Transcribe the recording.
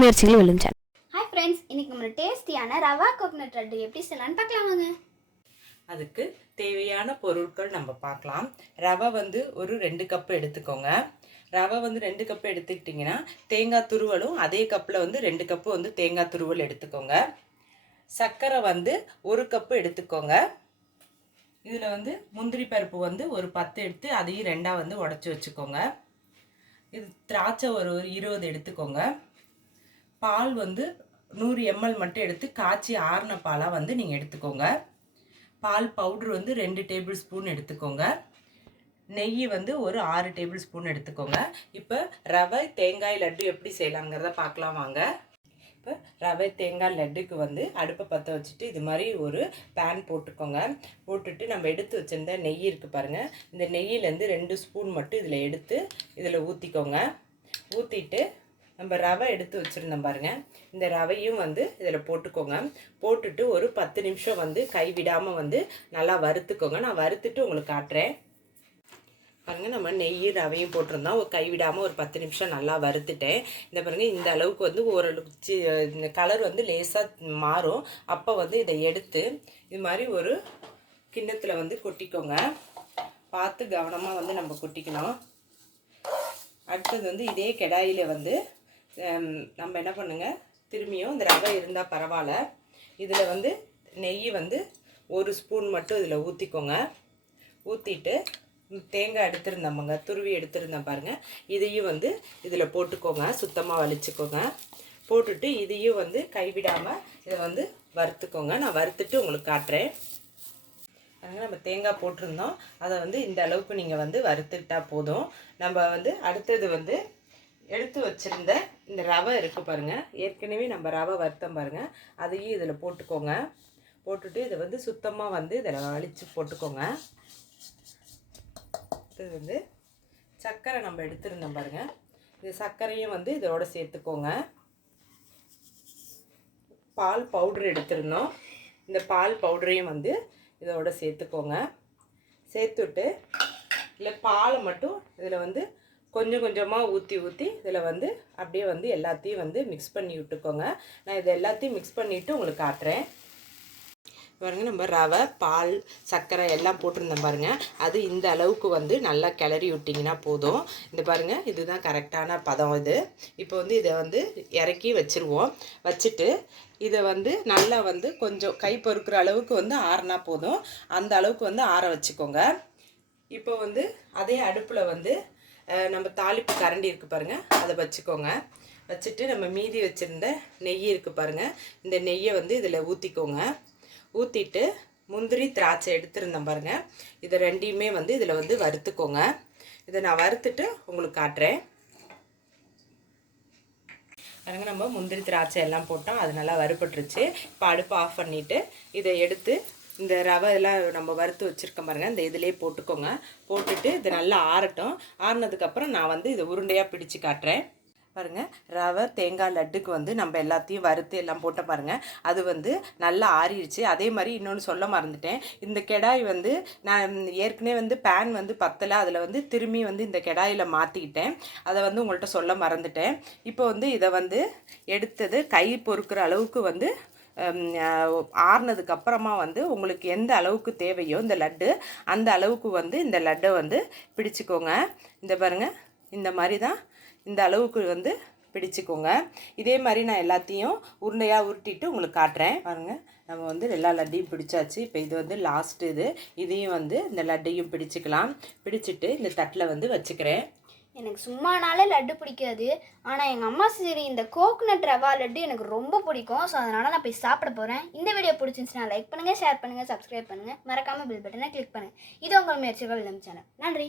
உங்கள் முயற்சிகள் வெல்லும் சேனல் ஹாய் ஃப்ரெண்ட்ஸ் இன்னைக்கு நம்ம டேஸ்டியான ரவா கோகனட் லட்டு எப்படி செய்யலாம்னு பார்க்கலாம் வாங்க. அதுக்கு தேவையான பொருட்கள் நம்ம பார்க்கலாம். ரவை வந்து ஒரு ரெண்டு கப்பு எடுத்துக்கோங்க. ரவை வந்து ரெண்டு கப்பு எடுத்துக்கிட்டிங்கன்னா தேங்காய் துருவலும் அதே கப்பில் வந்து ரெண்டு கப்பு வந்து தேங்காய் துருவல் எடுத்துக்கோங்க. சர்க்கரை வந்து ஒரு கப்பு எடுத்துக்கோங்க. இதில் வந்து முந்திரி பருப்பு வந்து ஒரு பத்து எடுத்து அதையும் ரெண்டாக வந்து உடச்சி வச்சுக்கோங்க. இது திராட்சை ஒரு ஒரு இருபது எடுத்துக்கோங்க. பால் வந்து நூறு எம்எல் மட்டும் எடுத்து காய்ச்சி ஆறின பாலாக வந்து நீங்கள் எடுத்துக்கோங்க. பால் பவுட்ரு வந்து ரெண்டு டேபிள் ஸ்பூன் எடுத்துக்கோங்க. நெய் வந்து ஒரு ஆறு டேபிள் ஸ்பூன் எடுத்துக்கோங்க. இப்போ ரவை தேங்காய் லட்டு எப்படி செய்யலாங்கிறத பார்க்கலாம் வாங்க. இப்போ ரவை தேங்காய் லட்டுக்கு வந்து அடுப்பை பற்ற வச்சுட்டு இது மாதிரி ஒரு பேன் போட்டுக்கோங்க. போட்டுட்டு நம்ம எடுத்து வச்சுருந்த நெய் இருக்குது பாருங்கள் இந்த நெய்யிலேருந்து ரெண்டு ஸ்பூன் மட்டும் இதில் எடுத்து இதில் ஊற்றிக்கோங்க ஊற்றிட்டு நம்ம ரவை எடுத்து வச்சுருந்தோம் பாருங்கள் இந்த ரவையும் வந்து இதில் போட்டுக்கோங்க. போட்டுட்டு ஒரு பத்து நிமிஷம் வந்து கைவிடாமல் வந்து நல்லா வறுத்துக்கோங்க. நான் வறுத்துட்டு உங்களுக்கு காட்டுறேன். பாருங்க நம்ம நெய் ரவையும் போட்டிருந்தோம். ஒரு கைவிடாமல் ஒரு பத்து நிமிஷம் நல்லா வறுத்துட்டேன். இந்த பாருங்கள் இந்த அளவுக்கு வந்து ஓரளவுக்கு இந்த கலர் வந்து லேசாக மாறும். அப்போ வந்து இதை எடுத்து இது மாதிரி ஒரு கிண்ணத்தில் வந்து கொட்டிக்கோங்க. பார்த்து கவனமாக வந்து நம்ம கொட்டிக்கணும். அடுத்தது வந்து இதே கெடாயில் வந்து நம்ம என்ன பண்ணுங்க? திரும்பியும் இந்த ரவை இருந்தால் பரவாயில்ல. இதில் வந்து நெய் வந்து ஒரு ஸ்பூன் மட்டும் இதில் ஊற்றிக்கோங்க ஊற்றிட்டு தேங்காய் எடுத்திருந்தோம்ங்க துருவி எடுத்திருந்தேன் பாருங்கள் இதையும் வந்து இதில் போட்டுக்கோங்க சுத்தமாக வலிச்சுக்கோங்க. போட்டுட்டு இதையும் வந்து கைவிடாமல் இதை வந்து வறுத்துக்கோங்க. நான் வறுத்துட்டு உங்களுக்கு காட்டுறேன். அதனால் நம்ம தேங்காய் போட்டிருந்தோம். அதை வந்து இந்த அளவுக்கு நீங்கள் வந்து வறுத்துக்கிட்டால் போதும். நம்ம வந்து அடுத்தது வந்து எடுத்து வச்சிருந்த இந்த ரவை இருக்குது பாருங்கள் ஏற்கனவே நம்ம ரவை வருத்தம் பாருங்கள் அதையும் இதில் போட்டுக்கோங்க. போட்டுட்டு இதை வந்து சுத்தமாக வந்து இதில் அழித்து போட்டுக்கோங்க. அடுத்தது வந்து சர்க்கரை நம்ம எடுத்துருந்தோம் பாருங்கள் இந்த சர்க்கரையும் வந்து இதோட சேர்த்துக்கோங்க. பால் பவுட்ரு எடுத்திருந்தோம். இந்த பால் பவுடரையும் வந்து இதோட சேர்த்துக்கோங்க. சேர்த்துட்டு இல்லை பாலை மட்டும் இதில் வந்து கொஞ்சம் கொஞ்சமாக ஊற்றி ஊற்றி இதில் வந்து அப்படியே வந்து எல்லாத்தையும் வந்து மிக்ஸ் பண்ணி விட்டுக்கோங்க. நான் இதை எல்லாத்தையும் மிக்ஸ் பண்ணிவிட்டு உங்களுக்கு காட்டுறேன். பாருங்கள் நம்ம ரவை பால் சர்க்கரை எல்லாம் போட்டிருந்தோம் பாருங்கள் அது இந்த அளவுக்கு வந்து நல்லா கிளறி விட்டிங்கன்னா போதும். இந்த பாருங்க இதுதான் கரெக்டான பதம் இது. இப்போ வந்து இதை வந்து இறக்கி வச்சிருவோம். வச்சுட்டு இதை வந்து நல்லா வந்து கொஞ்சம் கை பொறுக்கிற அளவுக்கு வந்து ஆறுனா போதும். அந்த அளவுக்கு வந்து ஆற வச்சுக்கோங்க. இப்போ வந்து அதே அடுப்பில் வந்து நம்ம தாளிப்பு கரண்டி இருக்குது பாருங்கள் அதை வச்சுக்கோங்க. வச்சுட்டு நம்ம மீதி வச்சுருந்த நெய் இருக்குது பாருங்கள் இந்த நெய்யை வந்து இதில் ஊற்றிக்கோங்க ஊற்றிட்டு முந்திரி திராட்சை எடுத்திருந்தேன் பாருங்கள் இதை ரெண்டையுமே வந்து இதில் வந்து வறுத்துக்கோங்க. இதை நான் வறுத்துட்டு உங்களுக்கு காட்டுறேன். பாருங்க நம்ம முந்திரி திராட்சை எல்லாம் போட்டோம். அது நல்லா வறுபட்டுருச்சு. இப்போ அடுப்பு ஆஃப் பண்ணிவிட்டு இதை எடுத்து இந்த ரவை எல்லாம் நம்ம வறுத்து வச்சுருக்கோம் பாருங்க. இந்த இதிலே போட்டுக்கோங்க. போட்டுட்டு இது நல்லா ஆறட்டும். ஆறுனதுக்கப்புறம் நான் வந்து இதை உருண்டையாக பிடிச்சு காட்டுறேன். பாருங்க. ரவை தேங்காய் லட்டுக்கு வந்து நம்ம எல்லாத்தையும் வறுத்து எல்லாம் போட்ட பாருங்கள் அது வந்து நல்லா ஆறிடுச்சு அதே மாதிரி இன்னொன்று சொல்ல மறந்துட்டேன். இந்த கெடாய் வந்து நான் ஏற்கனவே வந்து பேன் வந்து பத்தலை. அதில் வந்து திரும்பி வந்து இந்த கெடாயில் மாற்றிக்கிட்டேன் அதை வந்து உங்கள்கிட்ட சொல்ல மறந்துட்டேன். இப்போ வந்து இதை வந்து எடுத்தது கை பொறுக்கிற அளவுக்கு வந்து ஆறுனதுக்கு அப்புறமா வந்து உங்களுக்கு எந்த அளவுக்கு தேவையோ இந்த லட்டு அந்த அளவுக்கு வந்து இந்த லட்டை வந்து பிடிச்சிக்கோங்க. இந்த பாருங்க இந்த மாதிரி தான் இந்த அளவுக்கு வந்து பிடிச்சிக்கோங்க. இதே மாதிரி நான் எல்லாத்தையும் உருண்டையாக உருட்டிட்டு உங்களுக்கு காட்டுறேன். பாருங்கள் நம்ம வந்து எல்லா லட்டையும் பிடிச்சாச்சு. இப்போ இது வந்து லாஸ்ட் இது. இதையும் வந்து இந்த லட்டையும் பிடிச்சிக்கலாம். பிடிச்சிட்டு இந்த தட்டில் வந்து வச்சுக்கிறேன். எனக்கு சும்மானாலே லட்டு பிடிக்காது. ஆனால் எங்கள் அம்மா சரி இந்த கோகனட் ரவா லட்டு எனக்கு ரொம்ப பிடிக்கும். ஸோ அதனால் நான் போய் சாப்பிட போகிறேன் இந்த வீடியோ பிடிச்சிருந்துச்சுன்னா லைக் பண்ணுங்கள் ஷேர் பண்ணுங்கள் சப்ஸ்கிரைப் பண்ணுங்கள் மறக்காமல் பில் பட்டனை கிளிக் பண்ணுங்கள் இது உங்கள் முயற்சிகள் இல்லம் சேனல் நன்றி.